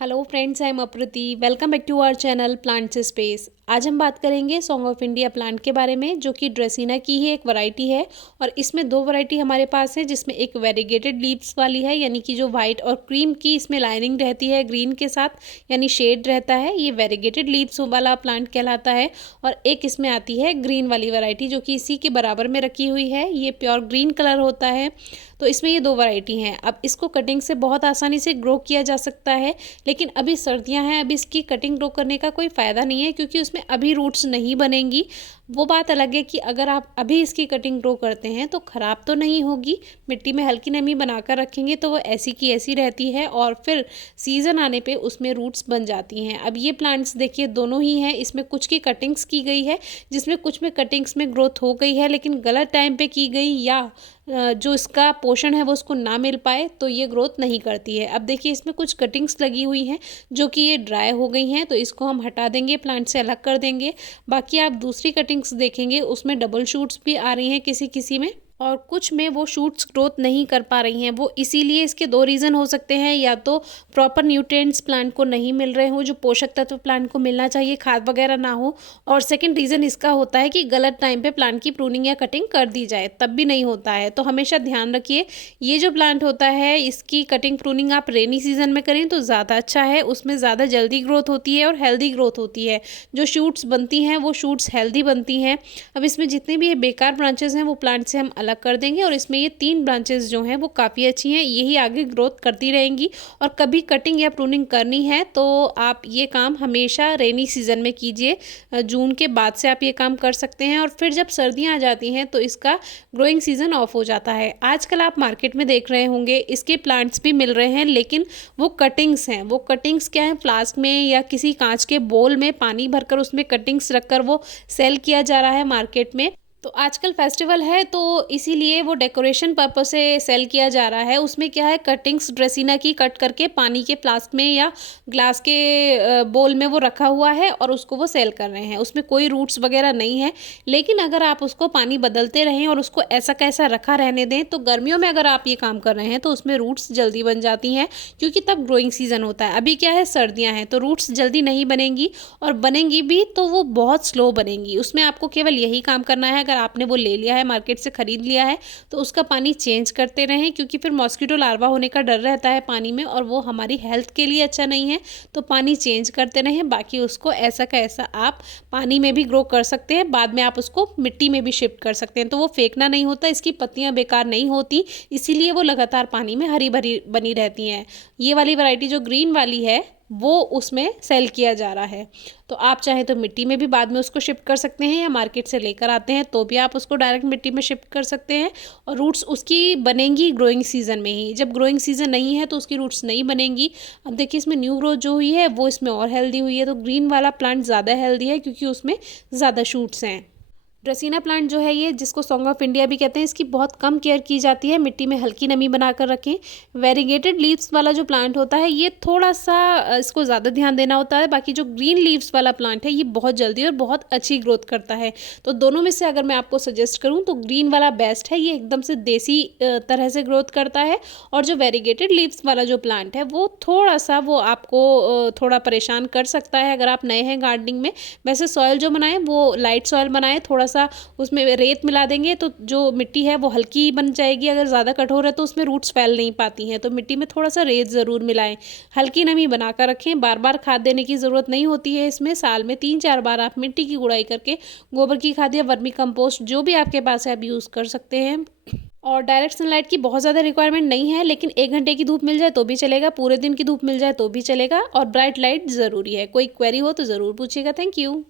Hello friends, I am Aprati. Welcome back to our channel plants space. आज हम बात करेंगे सॉन्ग ऑफ इंडिया प्लांट के बारे में, जो कि ड्रेसिना की ही एक वैरायटी है। और इसमें दो वैरायटी हमारे पास है, जिसमें एक वेरीगेटेड लीव्स वाली है, यानी कि जो वाइट और क्रीम की इसमें लाइनिंग रहती है ग्रीन के साथ, यानी शेड रहता है, ये वेरीगेटेड लीव्स वाला प्लांट कहलाता है। और एक इसमें आती है ग्रीन वाली वैरायटी, जो कि इसी के बराबर में रखी हुई है, ये प्योर ग्रीन कलर होता है। तो इसमें ये दो वैरायटी हैं। अब इसको कटिंग से बहुत आसानी से ग्रो किया जा सकता है, लेकिन अभी सर्दियां हैं, अभी इसकी कटिंग ग्रो करने का कोई फ़ायदा नहीं है, क्योंकि उसमें अभी रूट्स नहीं बनेंगी। वो बात अलग है कि अगर आप अभी इसकी कटिंग ग्रो करते हैं तो ख़राब तो नहीं होगी, मिट्टी में हल्की नमी बनाकर रखेंगे तो वो ऐसी की ऐसी रहती है, और फिर सीज़न आने पे उसमें रूट्स बन जाती हैं। अब ये प्लांट्स देखिए दोनों ही हैं, इसमें कुछ की कटिंग्स की गई है, जिसमें कुछ में कटिंग्स में ग्रोथ हो गई है, लेकिन गलत टाइम पे की गई, या जो इसका पोषण है वो उसको ना मिल पाए, तो ये ग्रोथ नहीं करती है। अब देखिए इसमें कुछ कटिंग्स लगी हुई हैं जो कि ये ड्राई हो गई हैं, तो इसको हम हटा देंगे, प्लांट से अलग कर देंगे। बाकी आप दूसरी कटिंग्स देखेंगे, उसमें डबल शूट्स भी आ रही हैं किसी किसी में, और कुछ में वो शूट्स ग्रोथ नहीं कर पा रही हैं। वो इसीलिए इसके दो रीज़न हो सकते हैं, या तो प्रॉपर न्यूट्रिएंट्स प्लांट को नहीं मिल रहे हो, जो पोषक तत्व प्लांट को मिलना चाहिए, खाद वगैरह ना हो, और सेकंड रीज़न इसका होता है कि गलत टाइम पे प्लांट की प्रूनिंग या कटिंग कर दी जाए, तब भी नहीं होता है। तो हमेशा ध्यान रखिए, ये जो प्लांट होता है इसकी कटिंग प्रूनिंग आप रेनी सीजन में करें तो ज़्यादा अच्छा है, उसमें ज़्यादा जल्दी ग्रोथ होती है और हेल्दी ग्रोथ होती है। जो शूट्स बनती हैं वो शूट्स हेल्दी बनती हैं। अब इसमें जितने भी ये बेकार ब्रांचेस हैं वो प्लांट से हम अलग कर देंगे, और इसमें ये 3 ब्रांचेस जो हैं वो काफ़ी अच्छी हैं, यही आगे ग्रोथ करती रहेंगी। और कभी कटिंग या प्रूनिंग करनी है तो आप ये काम हमेशा रेनी सीजन में कीजिए, जून के बाद से आप ये काम कर सकते हैं। और फिर जब सर्दियाँ आ जाती हैं तो इसका ग्रोइंग सीजन ऑफ हो जाता है। आजकल आप मार्केट में देख रहे होंगे इसके प्लांट्स भी मिल रहे हैं, लेकिन वो कटिंग्स हैं। वो कटिंग्स क्या है, फ्लास्क में या किसी कांच के बोल में पानी भरकर उसमें कटिंग्स रखकर वो सेल किया जा रहा है मार्केट में। तो आजकल फेस्टिवल है तो इसीलिए वो डेकोरेशन पर्पस से सेल किया जा रहा है। उसमें क्या है, कटिंग्स ड्रेसिना की कट करके पानी के फ्लास्क में या ग्लास के बोल में वो रखा हुआ है, और उसको वो सेल कर रहे हैं। उसमें कोई रूट्स वगैरह नहीं है, लेकिन अगर आप उसको पानी बदलते रहें और उसको ऐसा कैसा रखा रहने दें, तो गर्मियों में अगर आप ये काम कर रहे हैं तो उसमें रूट्स जल्दी बन जाती हैं, क्योंकि तब ग्रोइंग सीजन होता है। अभी क्या है, सर्दियाँ हैं, तो रूट्स जल्दी नहीं बनेंगी, और बनेंगी भी तो वो बहुत स्लो बनेंगी। उसमें आपको केवल यही काम करना है, अगर आपने वो ले लिया है, मार्केट से ख़रीद लिया है, तो उसका पानी चेंज करते रहें, क्योंकि फिर मॉस्किटो लार्वा होने का डर रहता है पानी में, और वो हमारी हेल्थ के लिए अच्छा नहीं है। तो पानी चेंज करते रहें। बाकी उसको ऐसा का ऐसा आप पानी में भी ग्रो कर सकते हैं, बाद में आप उसको मिट्टी में भी शिफ्ट कर सकते हैं, तो वो फेंकना नहीं होता, इसकी पत्तियाँ बेकार नहीं होती, इसीलिए वो लगातार पानी में हरी भरी बनी रहती हैं। ये वाली वैरायटी जो ग्रीन वाली है वो उसमें सेल किया जा रहा है। तो आप चाहें तो मिट्टी में भी बाद में उसको शिफ्ट कर सकते हैं, या मार्केट से लेकर आते हैं तो भी आप उसको डायरेक्ट मिट्टी में शिफ्ट कर सकते हैं। और रूट्स उसकी बनेंगी ग्रोइंग सीजन में ही, जब ग्रोइंग सीजन नहीं है तो उसकी रूट्स नहीं बनेंगी। अब देखिए इसमें न्यू ग्रोथ जो हुई है वो इसमें और हेल्दी हुई है, तो ग्रीन वाला प्लांट ज़्यादा हेल्दी है, क्योंकि उसमें ज़्यादा शूट्स हैं। ड्रेसिना प्लांट जो है ये, जिसको सॉन्ग ऑफ इंडिया भी कहते हैं, इसकी बहुत कम केयर की जाती है, मिट्टी में हल्की नमी बनाकर रखें। वेरीगेटेड लीव्स वाला जो प्लांट होता है ये थोड़ा सा इसको ज़्यादा ध्यान देना होता है। बाकी जो ग्रीन लीव्स वाला प्लांट है ये बहुत जल्दी और बहुत अच्छी ग्रोथ करता है। तो दोनों में से अगर मैं आपको सजेस्ट करूँ तो ग्रीन वाला बेस्ट है, ये एकदम से देसी तरह से ग्रोथ करता है। और जो वेरीगेटेड लीव्स वाला जो प्लांट है वो थोड़ा सा वो आपको थोड़ा परेशान कर सकता है, अगर आप नए हैं गार्डनिंग में। वैसे सॉइल जो बनाएं वो लाइट सॉइल बनाएं, थोड़ा सा उसमें रेत मिला देंगे तो जो मिट्टी है वो हल्की बन जाएगी। अगर ज़्यादा कठोर है तो उसमें रूट्स फैल नहीं पाती हैं, तो मिट्टी में थोड़ा सा रेत ज़रूर मिलाएं, हल्की नमी बनाकर रखें। बार बार खाद देने की ज़रूरत नहीं होती है इसमें, साल में 3-4 बार आप मिट्टी की गुड़ाई करके गोबर की खाद या वर्मी कंपोस्ट जो भी आपके पास है आप यूज़ कर सकते हैं। और डायरेक्ट सनलाइट की बहुत ज़्यादा रिक्वायरमेंट नहीं है, लेकिन 1 घंटे की धूप मिल जाए तो भी चलेगा, पूरे दिन की धूप मिल जाए तो भी चलेगा, और ब्राइट लाइट ज़रूरी है। कोई क्वेरी हो तो ज़रूर पूछिएगा। Thank you.